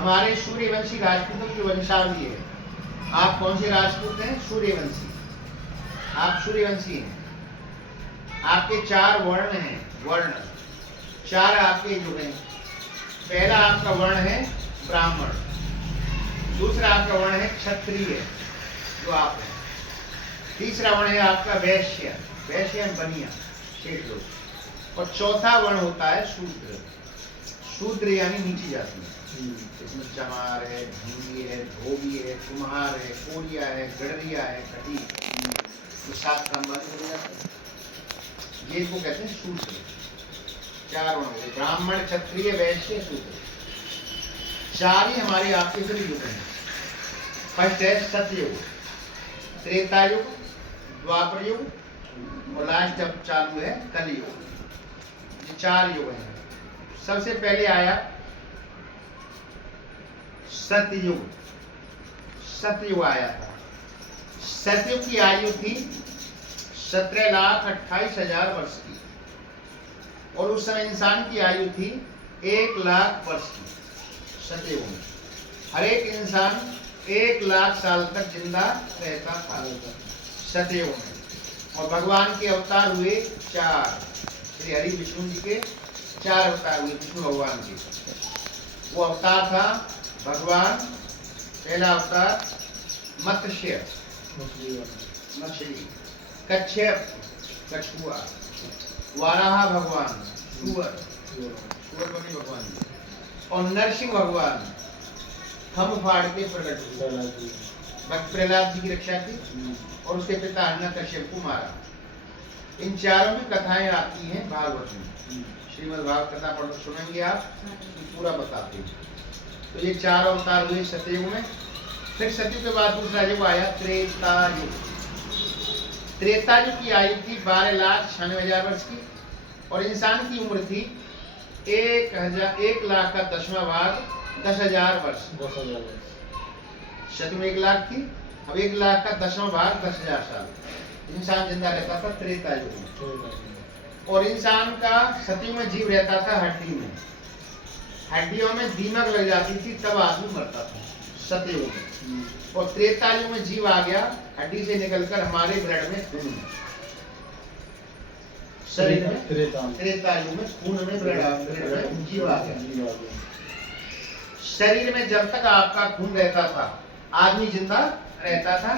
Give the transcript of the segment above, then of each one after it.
हमारे सूर्यवंशी राजपूतों की वंशावली है। आप कौन से राजपूत हैं? सूर्यवंशी। आप सूर्यवंशी हैं। आपके 4 वर्ण हैं, वर्ण 4 आपके जो हैं। पहला आपका वर्ण है ब्राह्मण, दूसरा आपका वर्ण है क्षत्रिय जो आप हैं, तीसरा वर्ण है आपका वैश्य, वैश्य बनिया शेठ लोग, और चौथा वर्ण होता है शूद्र। शूद्र यानी नीची जाति। इसमें चमार है, ढंगी है, धोबी है, कुम्हार है, कोरिया है, गडरिया है, कटी, तो 7 काम बंद हो जाता है। ये को कहते हैं शूद्र। 4 वर्ण हो, ब्राह्मण, क्षत्रिय, वैश्य, शूद्र। 4 ही हमारे आपके सभी युग हैं। फर्स्ट है सतयुग, त्रेता युग, द्वापर युग और लास्ट अब चालू है कलयुग। ये 4 युग हैं। सबसे पहले आया सतयुग। सतयुग आया था। सतयुग की आयु थी 17,28,000 वर्ष की, और उस समय इंसान की आयु थी 1,00,000 वर्ष की। सतयुग में हर एक इंसान 1,00,000 साल तक जिंदा रहता था सतयुग में। और भगवान के अवतार हुए 4, श्री हरि विष्णु जी के 4 अवतार हुए विष्णु भगवान के। वो अवतार था भगवान, पहला अवतार मत्स्य, मछली, कच्छप, कछुआ, वाराह भगवान, सुअर, सुअर बने भगवान जी, और नरसिंह भगवान थम फाड़ के प्रकट हुए। भक्त प्रहलाद जी की रक्षा की और उसके पिता हिरण्यकश्यप को मारा। इन 4 की कथाएं आती हैं भागवत में। श्रीमद् भागवत कथा पढ़ो, सुनेंगे आप, पूरा बताते हैं। तो ये 4 अवतार हुए सतयुग में। फिर सतयुग के बाद दूसरा युग आया त्रेता युग। त्रेता युग की आयु थी 12,96,000 वर्ष की, और इंसान की उम्र थी 1,00,000 का 10वां भाग 10,000 वर्ष। सतयुग में 1,00,000 थी, अब 1,00,000 का 10वां भाग 10,000 साल इंसान जिंदा रहता था त्रेता युग में। और इंसान का सतयुग में जीव रहता था हड्डी में, हड्डियों में दीमक लग जाती थी तब आदमी मरता था सतयुग में। और त्रेता युग में जीव आ गया हड्डी से निकलकर हमारे ब्लड में, खून में, शरीर में। त्रेता युग में खून में ब्लड जीव आ गया। शरीर में जब तक आपका खून रहता था आदमी जिंदा रहता था,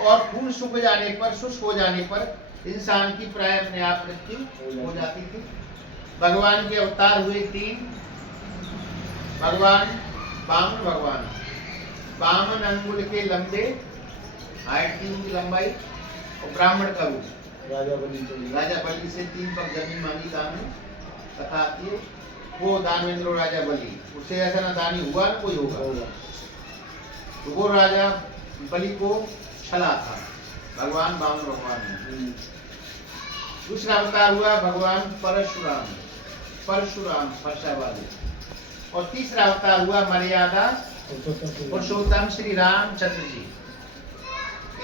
और खून सूख जाने पर, शुष्क हो जाने पर इंसान की प्राय अपने आप मृत्यु हो जाती थी। भगवान के अवतार हुए 3। भगवान वामन, भगवान वामन अंगुल के लंबे, हाइट 3 की लंबाई, और ब्राह्मण का रूप राजा बलि से 3 पग जमीन मांगी दान में। कथा आती है वो दानवेंद्र राजा बलि, उससे ऐसा ना दानी हुआ ना कोई होगा। तो वो राजा बलि को छला था भगवान वामन भगवान ने। दूसरा अवतार हुआ भगवान परशुराम, परशुराम फरसा वाले। और तीसरा अवतार हुआ मर्यादा पुरुषोत्तम श्री रामचंद्र जी।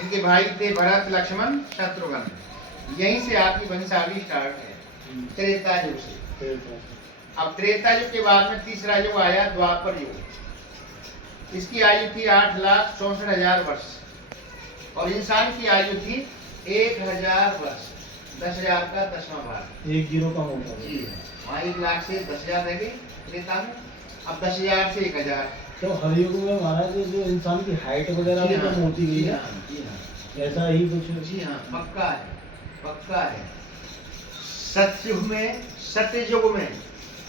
इनके भाई थे भरत, लक्ष्मण, शत्रुघ्न। यहीं से आपकी वंशावली स्टार्ट है त्रेता युग से। अब त्रेता युग के बाद में तीसरा युग आया द्वापर युग। इसकी आयु थी 8,64,000 वर्ष, और इंसान की आयु थी 1,000 वर्ष। 10,000 का 10वां भाग, 1 0 कम होता है। जी वहाँ 1,00,000 से 10,000 रह गए त्रेता में। अब 10,000 से 1,000। तो हर युग में महाराज जो इंसान की हाइट वगैरह भी कम होती गई है, ऐसा ही कुछ? जी हाँ, पक्का है, पक्का है। सतयुग में, सत्ययुग में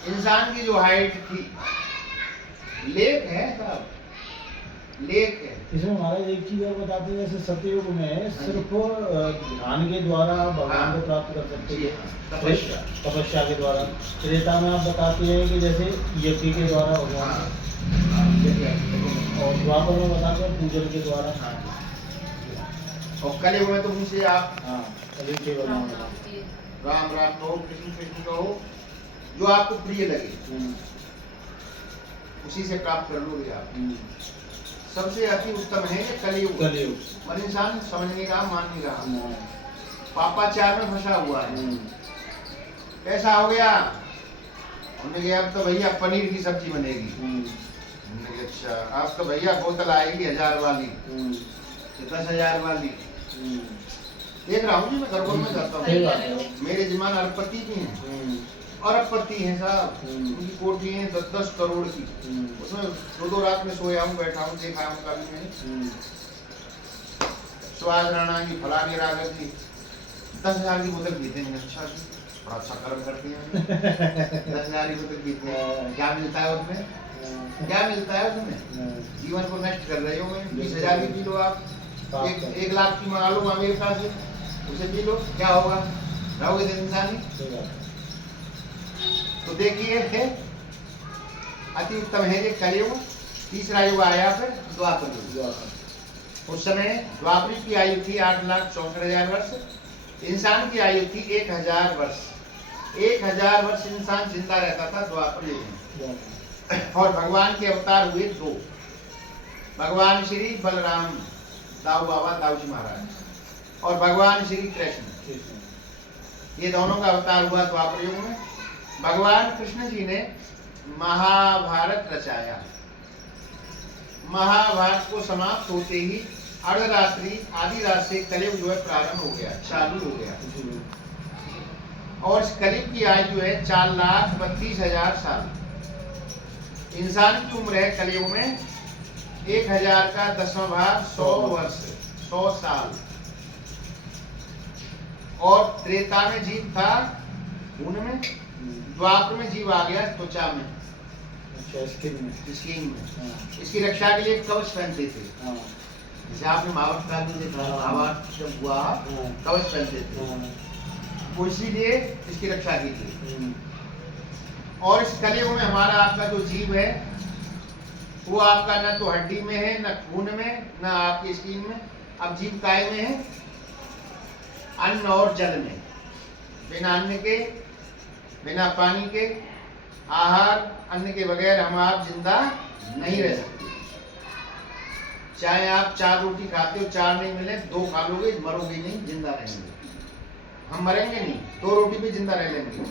इंसान की जो हाइट थी, लेख है साहब, लेख है। इसमें महाराज एक चीज और बताते हैं, जैसे सतयुग में सिर्फ ध्यान के द्वारा भगवान को प्राप्त कर सकते हैं, तपस्या के द्वारा। त्रेता में आप बताते हैं कि जैसे यज्ञ के द्वारा भगवान, और द्वापर में बताते हैं पूजन के द्वारा। और कलयुग में तो मुझसे आप राम राम कहो, कृष्ण कृष्ण कहो, जो आपको प्रिय लगे उसी से प्राप्त कर लोगे आप। सबसे अति उत्तम है कलयुग। मन इंसान समझने का, मानने का, पापाचार में फंसा हुआ है। कैसा हो गया? हमने कहा अब तो भैया पनीर की सब्जी बनेगी, नहीं, अच्छा आपका भैया बोतल आएगी 1000 वाली, 10,000 वाली देख रहा हूँ जी, मैं गड़बड़ में जाता सही हूँ। बात है। मेरे जमान अरबपति भी हैं, अरबपति हैं साहब, उनकी कोठी है 10-10 करोड़ की, उसमें 2-2 रात में सोया हूँ, बैठा हूँ, देखा हूँ कभी मैंने। सुहास राणा की, फलानी राघव की 10,000 की बोतल पीते हैं। अच्छा जी, बड़ा अच्छा कर्म करती हैं। 10,000 की बोतल पीते हैं, क्या मिलता है उसमें? क्या मिलता है उसमें? जीवन को नष्ट कर रहे हो। 20,000 की पी लो आप, 1 लाख की मंगा लो अमेरिका से, उसे पी लो, क्या होगा? रहोगे इंसानी। तो देखिए है अति उत्तम है ये कलयुग। तीसरा युग आया फिर द्वापर युग। उस समय द्वापर की आयु थी 8,64,000 वर्ष, इंसान की आयु थी 1,000 वर्ष। 1,000 वर्ष इंसान जिंदा रहता था द्वापर युग में। और भगवान के अवतार हुए 2, भगवान श्री बलराम दाऊ बाबा दाऊ जी महाराज और भगवान श्री कृष्ण, ये दोनों का अवतार हुआ द्वापर युग में। भगवान कृष्ण जी ने महाभारत रचाया। महाभारत को समाप्त होते ही अर्धरात्रि आधी रात से कलयुग जो है प्रारंभ हो गया, चालू हो गया। और इस कलयुग की आयु है 4,32,000 साल। इंसान की उम्र है कलयुग में 1,000 का 10वां भाग 100 वर्ष, 100 साल। और त्रेता में जीव था खून में, द्वापर में जीव आ गया त्वचा में, स्किन में। इसकी रक्षा के लिए कवच पहनते थे, जैसे आपने महाभारत काल में देखा, महाभारत जब हुआ कवच पहनते थे, वो इसीलिए इसकी रक्षा की थी। और इस कलयुग में हमारा आपका जो जीव है वो आपका न तो हड्डी में है, न खून में, न आपकी स्किन में। अब जीव काय में है? अन्न और जल में। बिना अन्न के, बिना पानी के, आहार अन्न के बगैर हम आप जिंदा नहीं रह सकते। चाहे आप 4 रोटी खाते हो, 4 नहीं मिले 2 खा लोगे, मरोगे नहीं, जिंदा रहेंगे। हम मरेंगे नहीं, 2 रोटी पे जिंदा रह लेंगे।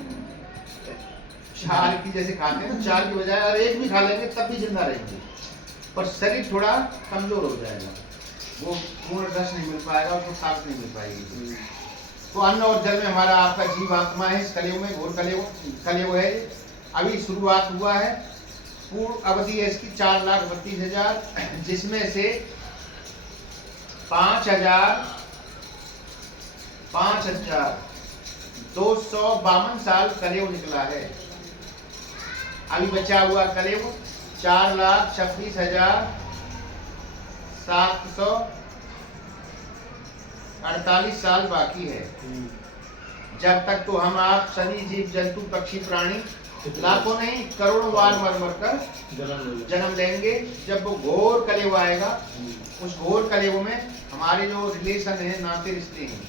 4 की जैसे खाते हैं ना, 4 की बजाय और 1 भी खा लेंगे तब भी जिंदा रहेंगे, पर शरीर थोड़ा कमजोर हो जाएगा, वो पूर्ण रस नहीं मिल पाएगा, उसको ताकत नहीं मिल पाएगी। तो अन्न और जल में हमारा आपका जीव आत्मा है। इस कलयुग में घोर कलयुग है, अभी शुरुआत हुआ है। पूर्ण अवधि है इसकी 4,32,000, जिसमें से 5,252 साल कलयुग निकला है। अभी बचा हुआ कलयुग 4,36,748 साल बाकी है। जब तक तो हम आप सभी जीव जंतु पक्षी प्राणी लाखों नहीं करोड़ों बार मर मर कर जन्म लेंगे। जब वो घोर कलयुग आएगा, उस घोर कलयुग में हमारे जो रिलेशन है, नाते रिश्ते हैं,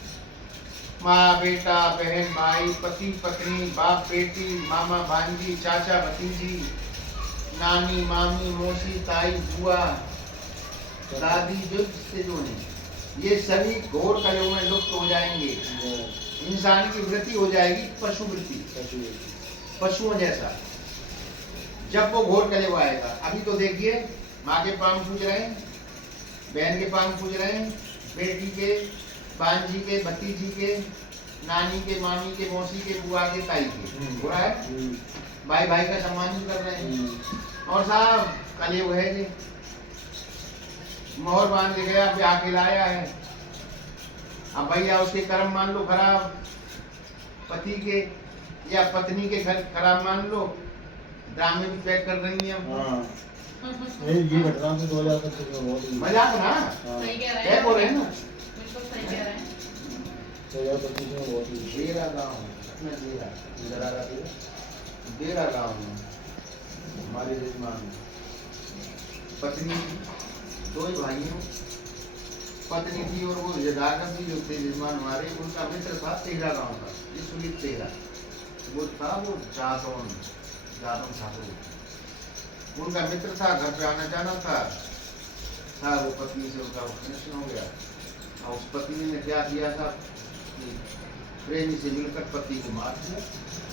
माँ बेटा, बहन भाई, पति पत्नी, बाप बेटी, मामा भांजी, चाचा भतीजी, नानी मामी, मौसी ताई बुआ दादी, जो से जो हैं, ये सभी घोर कलयुग में लुप्त हो जाएंगे। इंसान की वृत्ति हो जाएगी पशु वृत्ति, पशुओं जैसा, जब वो घोर कलयुग आएगा। अभी तो देखिए माँ के पांव पूज रहे हैं, बहन के पांव पूज रहे हैं, बेटी के, भांजी के, भतीजी के, नानी के, मामी के, मौसी के, बुआ के, ताई के, हो रहा है। भाई भाई का सम्मान भी कर रहे हैं। और साहब कलयुग है जी, मोहर बांध के गया, ब्याह के लाया है। अब भैया उसके कर्म मान लो खराब, पति के या पत्नी के घर खराब मान लो, ड्रामे भी पैक कर रही हैं। ये घटना से 2025 में बहुत मजाक ना, सही कह रहे क्या हैं, बोल रहे हैं ना, बिल्कुल सही कह रहे हैं। 2025 में बहुत डेरा गाँव अपना डेरा गाँव में हमारे जजमान पत्नी, 2 ही भाई हैं, पत्नी थी और वो राघव जी जो थे जजमान हमारे, उनका मित्र था तेहरा गाँव का, ये सुनीत तेहरा, वो था वो जादौन ठाकुर, उनका मित्र था, घर पे आना जाना था, वो पत्नी से उनका कनेक्शन हो गया। और उस पत्नी ने क्या किया था, प्रेमी से मिलकर पति को मार दिया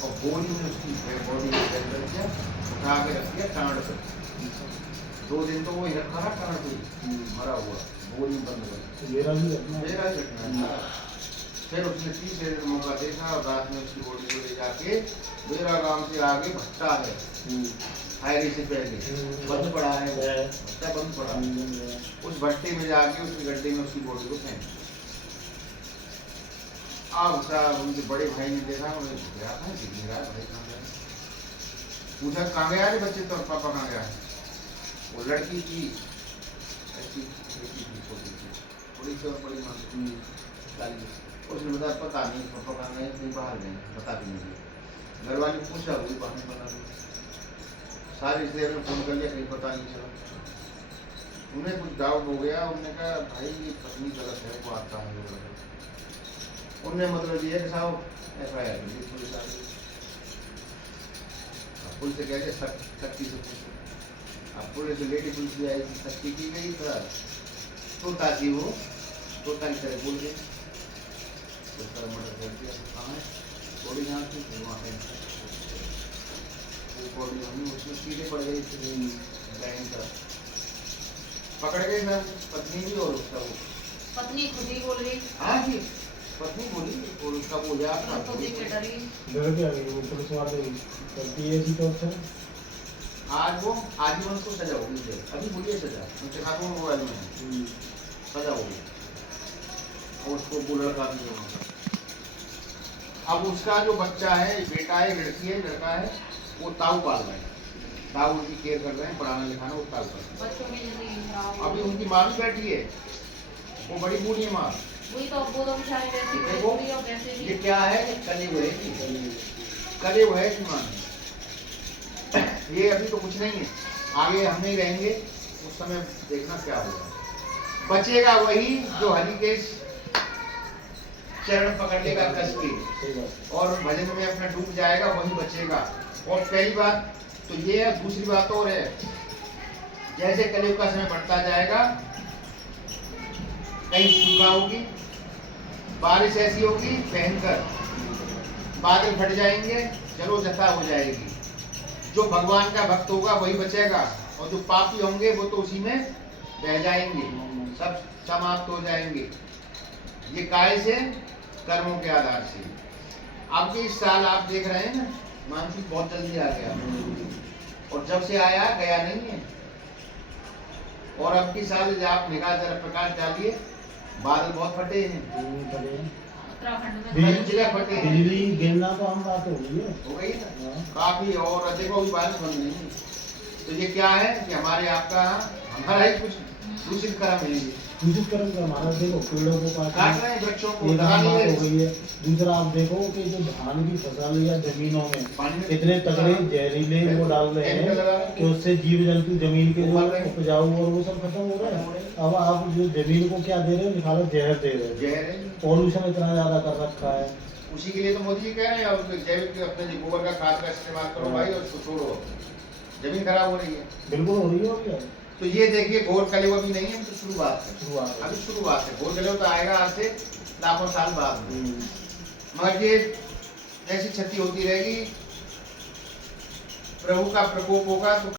और बोरी में उसकी बॉडी में किया, उठा के रख दिया टांड पर। 2 दिन तो वो ही रखा रहा था कोई मरा हुआ बोरी में बंद कर मेरा भी अपना मेरा ही घटना था। फिर उसने तीसरे दिन मौका देखा और रात में उसकी बॉडी को ले जाके मेरा गांव से आगे भट्टा है फायरी से पहले बंद पड़ा है भट्टा बंद पड़ा है। उस भट्टे में जाके उसके गड्ढे में उसकी बॉडी को फेंक अब साहब उनके बड़े भाई ने देखा उन्हें गया था दिख रहा भाई कहाँ गया पूछा कहाँ गया रे बच्चे तो पापा कहाँ गया वो लड़की की ऐसी थोड़ी सी और बड़ी माँ उसने बताया पता नहीं पापा कहाँ गए कहीं बाहर गए बता भी नहीं घर वाले पूछा वही बाहर पता नहीं सारे इसलिए में फोन कर लिया कहीं पता नहीं चला उन्हें कुछ डाउट हो गया उन्होंने कहा भाई ये पत्नी गलत है वो आता है उन्हें मतलब ये कि साहब FIR पुलिस आ गई पुलिस से कहते सख्ती से पूछो अब पुलिस लेडी पुलिस भी आई थी सख्ती की गई था तोता थी वो तोता की तरह बोल गई उसका मर्डर कर दिया कहाँ है बॉडी जहाँ थी वहाँ पे वो बॉडी हमें उसमें सीधे पड़ गई थी बैंक का पकड़ गए ना पत्नी भी और उसका वो पत्नी खुद ही बोल रही हाँ जी पत्नी बोली और उसका वो याद था खुद ही के डरी डर गया वो पुलिस वाले करती है ऐसी तो अच्छा आज वो आजीवन को सजा होगी उसे अभी बोलिए सजा उनके हाथों में मोबाइल में सजा होगी और उसको बुलर का भी होगा अब उसका जो बच्चा है बेटा है लड़की है लड़का है वो ताऊ पाल रहे हैं ताऊ उनकी केयर कर रहे हैं पढ़ाना लिखाना वो ताऊ कर बच्चों की जिंदगी खराब अभी उनकी माँ भी बैठी है वो बड़ी बूढ़ी है माँ वही तो वो तो बेचारे वैसे ही देखो, पूरी और वैसे ये भी क्या है कि कले हुए कले हुए की मान ये अभी तो कुछ नहीं है आगे हम नहीं रहेंगे उस समय देखना क्या होगा बचेगा वही जो हरिकेश चरण पकड़ लेगा कस के और भजन में अपना डूब जाएगा वही बचेगा और पहली बात तो ये है दूसरी बात और है जैसे कलयुग का समय बढ़ता जाएगा कहीं सूखा होगी बारिश ऐसी होगी भयंकर बादल फट जाएंगे चलो जथा हो जाएगी जो भगवान का भक्त होगा वही बचेगा और जो पापी होंगे वो तो उसी में बह जाएंगे सब समाप्त हो जाएंगे ये काय से कर्मों के आधार से अब इस साल आप देख रहे हैं ना मानसून बहुत जल्दी आ गया और जब से आया गया नहीं है और अब की साल जब आप निगाह जरा प्रकाश डालिए बादल बहुत फटे हैं उत्तराखंड में कई जगह फटे हैं बिजली गिरना तो हम बात हो गई है हो गई ना काफी और देखो अभी बारिश बन नहीं है तो ये क्या है कि हमारे आपका हमारा ही कुछ दूषित कर्म है ये दूषित कर्म का हमारा देखो पेड़ों को काट रहे हैं वृक्षों को ये लगा बात नहीं हो रहे गई है दूसरा आप देखो कि जो धान की फसल या जमीनों में पानी में इतने तगड़े जहरीले वो डाल रहे केमिकल लगा रहे हैं हैं। कि उससे जीव जंतु जमीन के जो मर रहे हैं। उपजाऊ और वो सब खत्म हो रहे हैं अब आप जो जमीन को क्या दे रहे हो निकालो जहर दे रहे हो जहर है पॉल्यूशन इतना ज्यादा कर रखा है उसी के लिए तो मोदी जी कह रहे हैं अब जैविक अपने जो गोबर का खाद का इस्तेमाल करो भाई और उसको छोड़ो जमीन खराब हो रही है बिल्कुल हो रही होगी तो ये देखिए घोर कलयुग अभी नहीं है तो शुरुआत है शुरुआत अभी शुरुआत है घोर कलयुग तो आएगा आज से लाखों साल बाद में मगर ये ऐसी क्षति होती रहेगी प्रभु का प्रकोप होगा तो